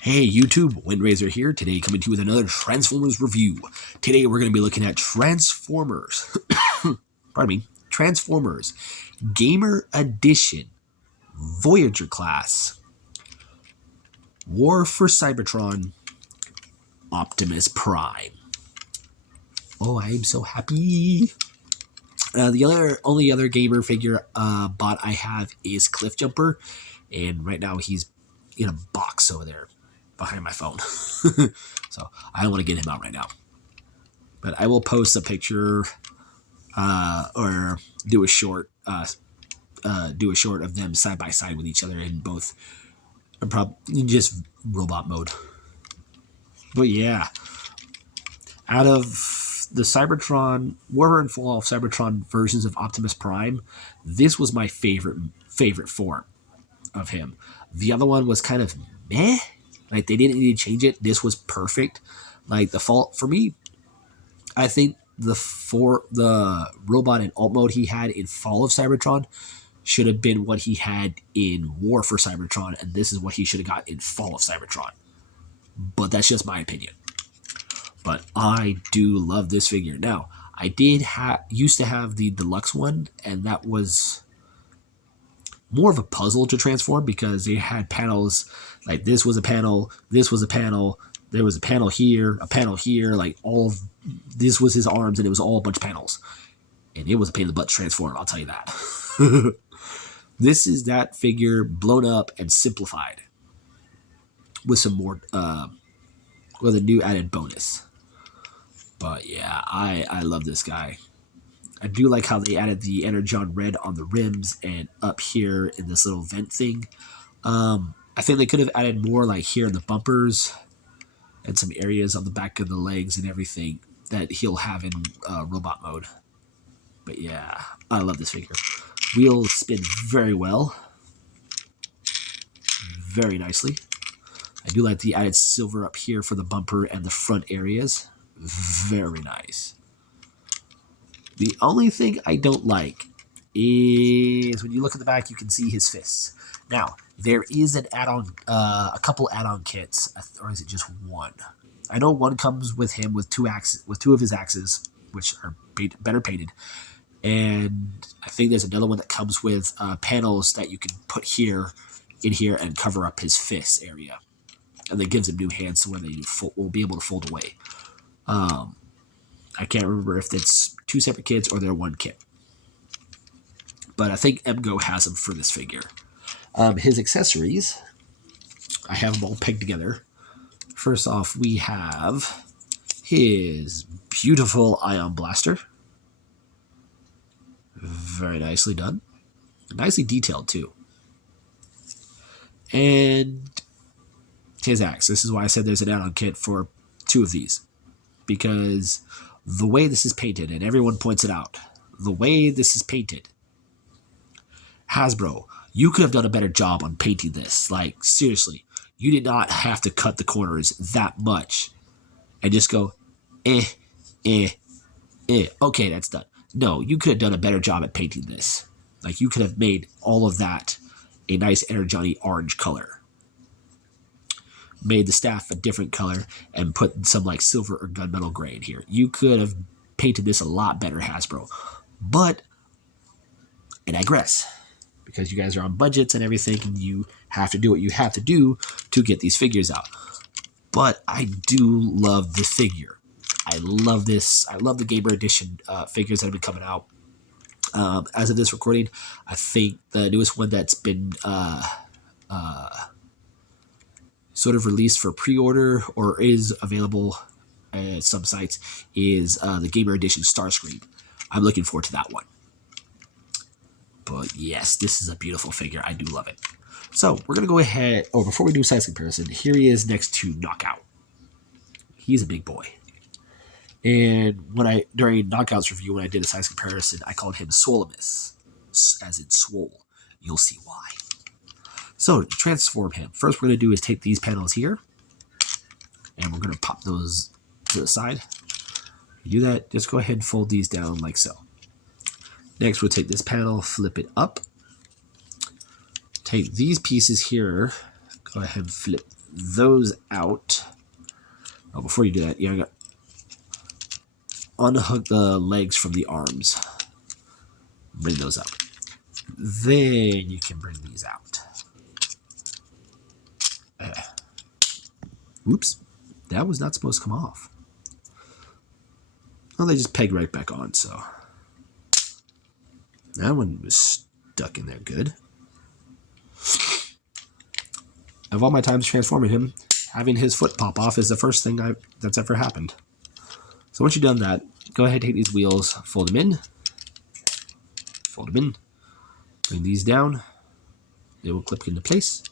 Hey YouTube, Windraiser here, today coming to you with another Transformers review. Today we're going to be looking at Transformers, pardon me, Transformers Gamer Edition, Voyager Class, War for Cybertron, Optimus Prime. Oh, I am so happy. The only other gamer figure bot I have is Cliff Jumper, and right now he's in a box over there behind my phone. So I don't want to get him out right now. But I will post a picture or do a short of them side by side with each other in both just robot mode. But yeah, out of the Cybertron, War and Fall of Cybertron versions of Optimus Prime, this was my favorite form of him. The other one was kind of meh. Like, they didn't need to change it. This was perfect. Like, the fault for me, I think the robot in alt mode he had in Fall of Cybertron should have been what he had in War for Cybertron, and this is what he should have got in Fall of Cybertron. But that's just my opinion. But I do love this figure. Now, I used to have the deluxe one, and that was more of a puzzle to transform because they had panels like this was a panel, this was a panel, there was a panel here, like all of this was his arms, and it was all a bunch of panels. And it was a pain in the butt to transform, I'll tell you that. This is that figure blown up and simplified with some more, with a new added bonus. But yeah, I love this guy. I do like how they added the Energon red on the rims and up here in this little vent thing. I think they could have added more like here in the bumpers and some areas on the back of the legs and everything that he'll have in robot mode. But yeah, I love this figure. Wheels spin very well. Very nicely. I do like the added silver up here for the bumper and the front areas. Very nice. The only thing I don't like is when you look at the back, you can see his fists. Now, there is an add-on, a couple add-on kits, or is it just one? I know one comes with him with two of his axes, which are better painted, and I think there's another one that comes with panels that you can put in here and cover up his fist area, and that gives him new hands so when they will be able to fold away. I can't remember if it's two separate kits or they're one kit. But I think MGO has them for this figure. His accessories, I have them all pegged together. First off, we have his beautiful ion blaster. Very nicely done. Nicely detailed, too. And his axe. This is why I said there's an add-on kit for two of these. Because the way this is painted, and everyone points it out, the way this is painted, Hasbro, you could have done a better job on painting this. Like, seriously, you did not have to cut the corners that much and just go, okay, that's done. No, you could have done a better job at painting this. Like, you could have made all of that a nice Energon orange color. Made the staff a different color and put some like silver or gunmetal gray in here. You could have painted this a lot better, Hasbro. But I digress, because you guys are on budgets and everything, and you have to do what you have to do to get these figures out. But I do love the figure. I love this. I love the Gamer Edition figures that have been coming out. As of this recording, I think the newest one that's been sort of released for pre-order or is available at some sites is the Gamer Edition Starscream. I'm looking forward to that one. But yes, this is a beautiful figure. I do love it. So we're going to go ahead, before we do size comparison, here he is next to Knockout. He's a big boy. And during Knockout's review, when I did a size comparison, I called him Swolimus, as in swole. You'll see why. So, to transform him, first we're going to do is take these panels here, and we're going to pop those to the side. You do that, just go ahead and fold these down like so. Next, we'll take this panel, flip it up. Take these pieces here, go ahead and flip those out. Oh, before you do that, you gotta unhook the legs from the arms. Bring those up. Then you can bring these out. Oops, that was not supposed to come off. Well, they just peg right back on, so that one was stuck in there good. Of all my times transforming him, having his foot pop off is the first thing that's ever happened. So once you've done that, go ahead and take these wheels, fold them in, bring these down. They will clip into place.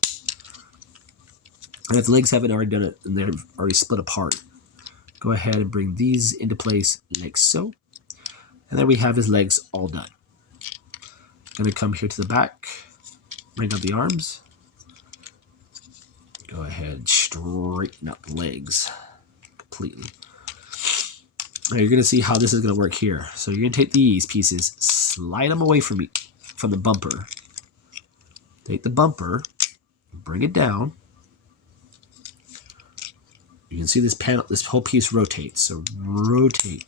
And if the legs haven't already done it and they're already split apart, go ahead and bring these into place like so. And there we have his legs all done. Going to come here to the back, bring up the arms. Go ahead and straighten up the legs completely. Now you're going to see how this is going to work here. So you're going to take these pieces, slide them away from the bumper. Take the bumper, bring it down. You can see this panel, this whole piece rotates. So rotate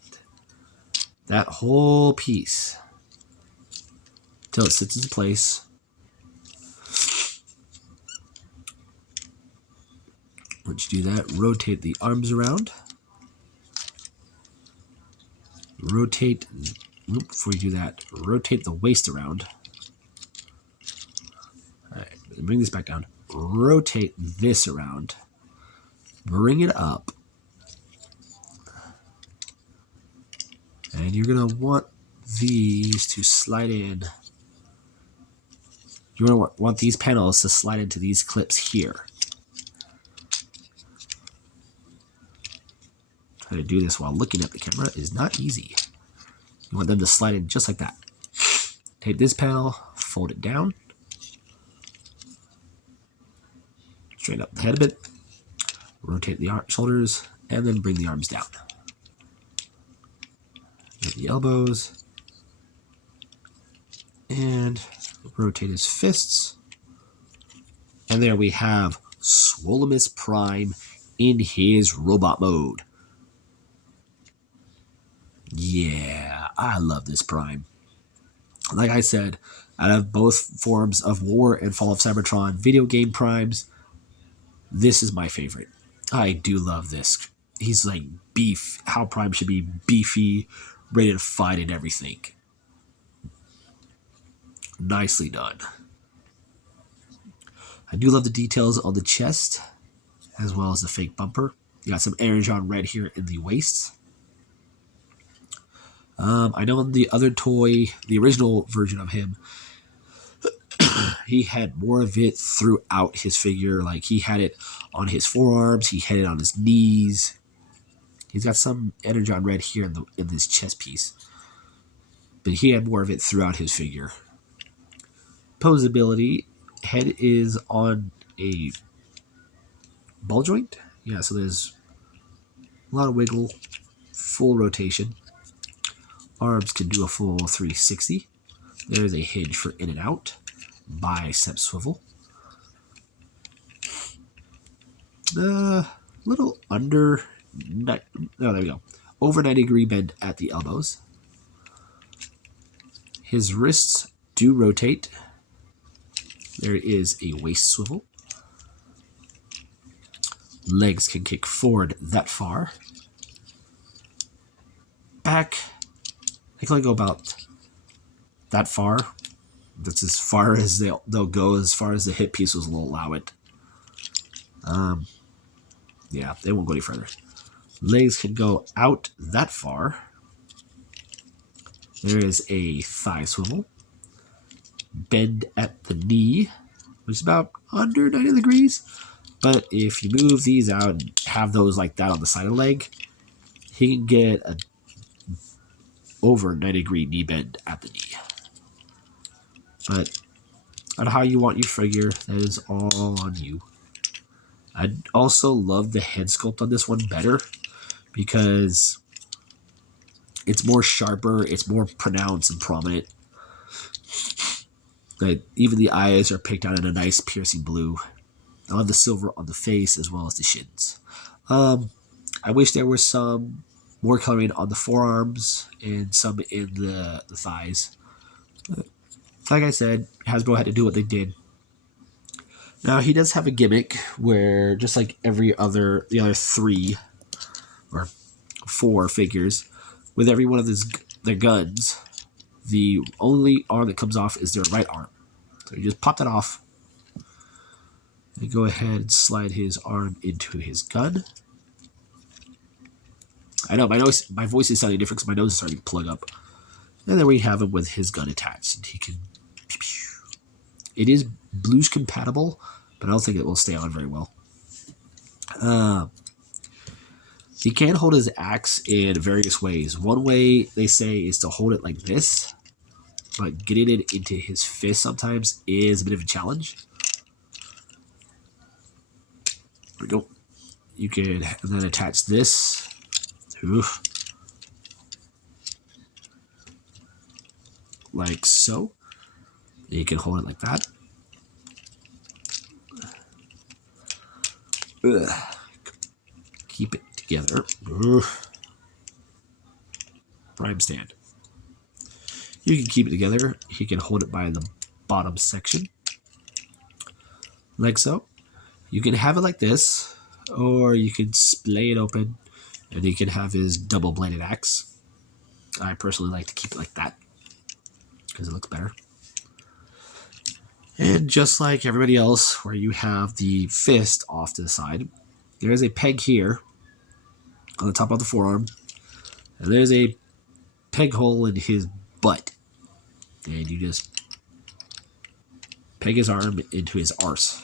that whole piece until it sits in place. Once you do that, rotate the arms around. Before you do that, rotate the waist around. All right, bring this back down. Rotate this around. Bring it up. And you're going to want these to slide in. You're going to want these panels to slide into these clips here. Trying to do this while looking at the camera is not easy. You want them to slide in just like that. Take this panel, fold it down. Straighten up the head a bit. Rotate the shoulders, and then bring the arms down. Get the elbows. And rotate his fists. And there we have Swollemus Prime in his robot mode. Yeah, I love this Prime. Like I said, out of both forms of War and Fall of Cybertron video game Primes, this is my favorite. I do love this. He's like beef, how Prime should be beefy, ready to fight and everything. Nicely done. I do love the details on the chest, as well as the fake bumper. You got some Energon red here in the waist. I know in the other toy, the original version of him, he had more of it throughout his figure. Like he had it on his forearms, he had it on his knees. He's got some Energon red here in this chest piece, but he had more of it throughout his figure. Posability, head is on a ball joint. Yeah, so there's a lot of wiggle, full rotation. Arms can do a full 360. There's a hinge for in and out. Bicep swivel. Little under... Oh, there we go. Over 90-degree bend at the elbows. His wrists do rotate. There is a waist swivel. Legs can kick forward that far. Back, they can only go about that far. That's as far as they'll go, as far as the hip pieces will allow it. Yeah, they won't go any further. Legs can go out that far. There is a thigh swivel. Bend at the knee, which is about under 90 degrees. But if you move these out and have those like that on the side of the leg, he can get a over 90-degree knee bend at the knee. But on how you want your figure, that is all on you. I also love the head sculpt on this one better because it's more sharper, it's more pronounced and prominent. But even the eyes are picked out in a nice piercing blue. I love the silver on the face as well as the shins. I wish there was some more coloring on the forearms and some in the thighs. Like I said, Hasbro had to do what they did. Now he does have a gimmick where, just like the other 3 or 4 figures, with every one of their guns, the only arm that comes off is their right arm. So you just pop that off. And go ahead and slide his arm into his gun. I know my voice is sounding different because my nose is starting to plug up. And then we have him with his gun attached, and he can. It is blues compatible, but I don't think it will stay on very well. He can hold his axe in various ways. One way they say is to hold it like this, but getting it into his fist sometimes is a bit of a challenge. There we go. You can then attach this. Oof. Like so. You can hold it like that. Ugh. Keep it together. Ugh. Prime stand. You can keep it together. You can hold it by the bottom section. Like so. You can have it like this, or you can splay it open, and you can have his double-bladed axe. I personally like to keep it like that, because it looks better. And just like everybody else, where you have the fist off to the side, there is a peg here on the top of the forearm, and there's a peg hole in his butt. And you just peg his arm into his arse.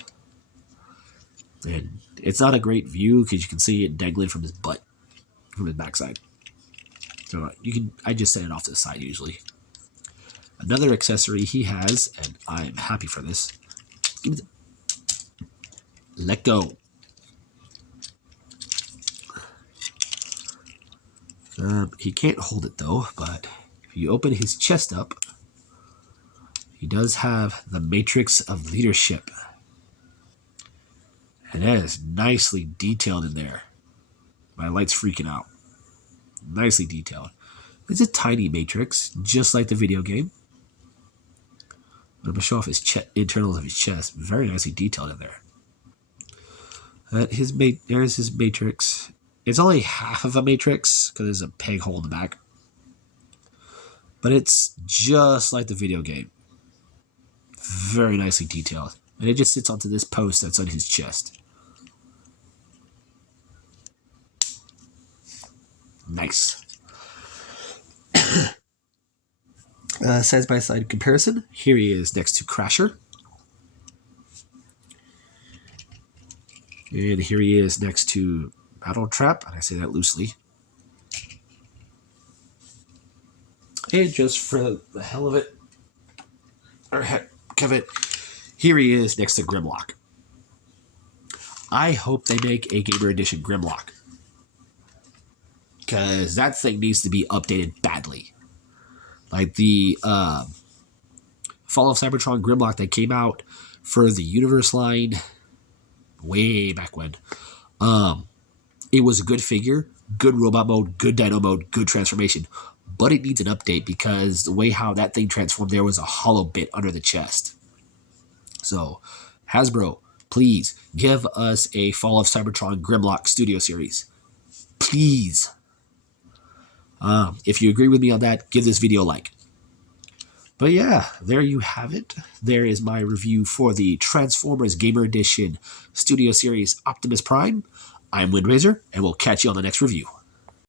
And it's not a great view because you can see it dangling from his butt, from his backside. So I just set it off to the side usually. Another accessory he has, and I'm happy for this. Let go. He can't hold it though, but if you open his chest up, he does have the Matrix of Leadership. And that is nicely detailed in there. My light's freaking out. Nicely detailed. It's a tiny matrix, just like the video game. I'm going to show off his internals of his chest. Very nicely detailed in there. There's his matrix. It's only half of a matrix, because there's a peg hole in the back. But it's just like the video game. Very nicely detailed. And it just sits onto this post that's on his chest. Nice. Side-by-side comparison. Here he is next to Crasher. And here he is next to Battle Trap. And I say that loosely. And just for the hell of it, or heck of it, here he is next to Grimlock. I hope they make a Gamer Edition Grimlock, because that thing needs to be updated badly. Like the Fall of Cybertron Grimlock that came out for the Universe line way back when. It was a good figure, good robot mode, good dino mode, good transformation. But it needs an update because the way how that thing transformed, there was a hollow bit under the chest. So, Hasbro, please give us a Fall of Cybertron Grimlock Studio Series. Please. If you agree with me on that, give this video a like. But yeah, there you have it. There is my review for the Transformers Gamer Edition Studio Series Optimus Prime. I'm Windrazor, and we'll catch you on the next review.